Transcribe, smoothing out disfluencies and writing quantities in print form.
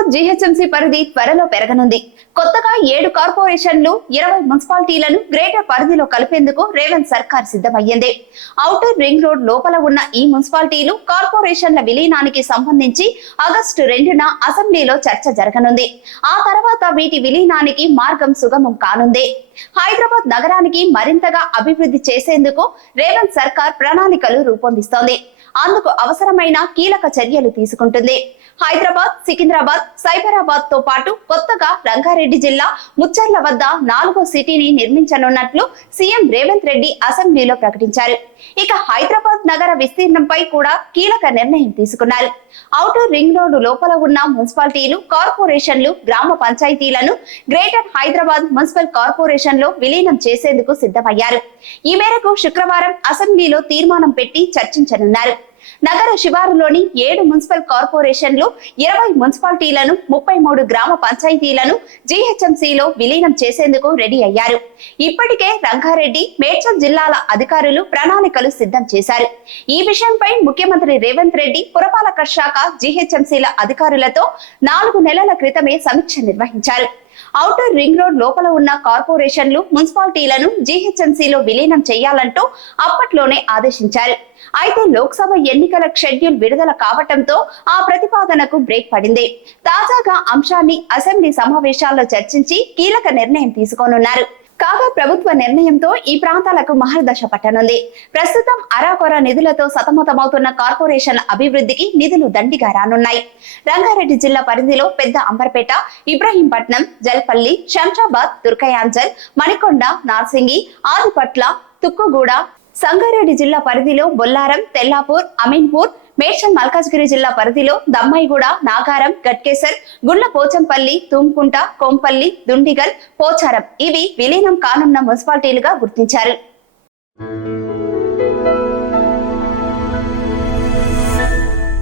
Hyderabad GHMC పరిధి త్వరలో పెరగనుంది. కొత్తగా 7 కార్పొరేషన్లు 20 మున్సిపాలిటీలను గ్రేటర్ పరిధిలో కలిపేందుకు రేవంత్ సర్కార్ సిద్ధమయ్యింది. ఔటర్ రింగ్ రోడ్ లోపల ఉన్న ఈ మున్సిపాలిటీలు కార్పొరేషన్ల విలీనానికి సంబంధించి ఆగస్టు 2న అసెంబ్లీలో చర్చ జరగనుంది. ఆ తర్వాత వీటి విలీనానికి మార్గం సుగమం కానుంది. హైదరాబాద్ నగరానికి మరింతగా అభివృద్ధి చేసేందుకు రేవంత్ సర్కార్ ప్రణాళికలు రూపొందిస్తోంది. అందుకు అవసరమైన కీలక చర్యలు తీసుకుంటుంది. హైదరాబాద్, సికింద్రాబాద్, సైబరాబాద్ తో పాటు కొత్తగా రంగారెడ్డి జిల్లా ముచ్చర్ల వద్ద 4వ సిటీని నిర్మించనున్నట్లు సీఎం రేవంత్ రెడ్డి అసెంబ్లీలో ప్రకటించారు. ఇక హైదరాబాద్ నగర విస్తీర్ణంపై కూడా కీలక నిర్ణయం తీసుకున్నారు. ఔటర్ రింగ్ రోడ్డు లోపల ఉన్న మున్సిపాలిటీలు, కార్పొరేషన్లు, గ్రామ పంచాయతీలను గ్రేటర్ హైదరాబాద్ మున్సిపల్ కార్పొరేషన్ లో విలీనం చేసేందుకు సిద్ధమయ్యారు. ఈ మేరకు శుక్రవారం అసెంబ్లీలో తీర్మానం పెట్టి చర్చించనున్నారు. నగర శివారులోని 7 మున్సిపల్ కార్పొరేషన్లు, 20 మున్సిపాలిటీలను, 33 గ్రామ పంచాయతీలను జీహెచ్ఎంసీలో విలీనం చేసేందుకు రెడీ అయ్యారు. ఇప్పటికే రంగారెడ్డి, మేడ్చల్ జిల్లాల అధికారులు ప్రణాళికలు సిద్ధం చేశారు. ఈ విషయంపై ముఖ్యమంత్రి రేవంత్ రెడ్డి పురపాలక శాఖ జీహెచ్ఎంసీల అధికారులతో 4 నెలల క్రితమే సమీక్ష నిర్వహించారు. ఔటర్ రింగ్ రోడ్ లోపల ఉన్న కార్పొరేషన్లు, మున్సిపాలిటీలను జీహెచ్ఎంసీలో విలీనం చేయాలంటూ అప్పట్లోనే ఆదేశించారు. అయితే లోక్సభ ఎన్నికల షెడ్యూల్ విడుదల కావటంతో ఆ ప్రతిపాదనకు బ్రేక్ పడింది. తాజాగా అంశాన్ని అసెంబ్లీ సమావేశాల్లో చర్చించి కీలక నిర్ణయం తీసుకోనున్నారు. కాగా ప్రభుత్వ నిర్ణయంతో ఈ ప్రాంతాలకు మహర్దశ పట్టనుంది. ప్రస్తుతం అరాకొర నిధులతో సతమతమవుతున్న కార్పొరేషన్ల అభివృద్ధికి నిధులు దండిగా రానున్నాయి. రంగారెడ్డి జిల్లా పరిధిలో పెద్ద అంబర్పేట, ఇబ్రహీంపట్నం, జల్పల్లి, శంషాబాద్, దుర్గయాంజల్, మణికొండ, నార్సింగి, ఆదిపట్ల, తుక్కుగూడ, సంగారెడ్డి జిల్లా పరిధిలో బొల్లారం, తెల్లాపూర్, అమీన్పూర్, మేడ్చల్ మల్కాజ్గిరి జిల్లా పరిధిలో దమ్మాయిగూడ, నాగారం, గట్కేసర్, గుండ్ల పోచంపల్లి, తుమ్కుంట, కోంపల్లి, దుండిగల్, పోచారం ఇవి విలీనం కానున్న మున్సిపాలిటీలుగా గుర్తించారు.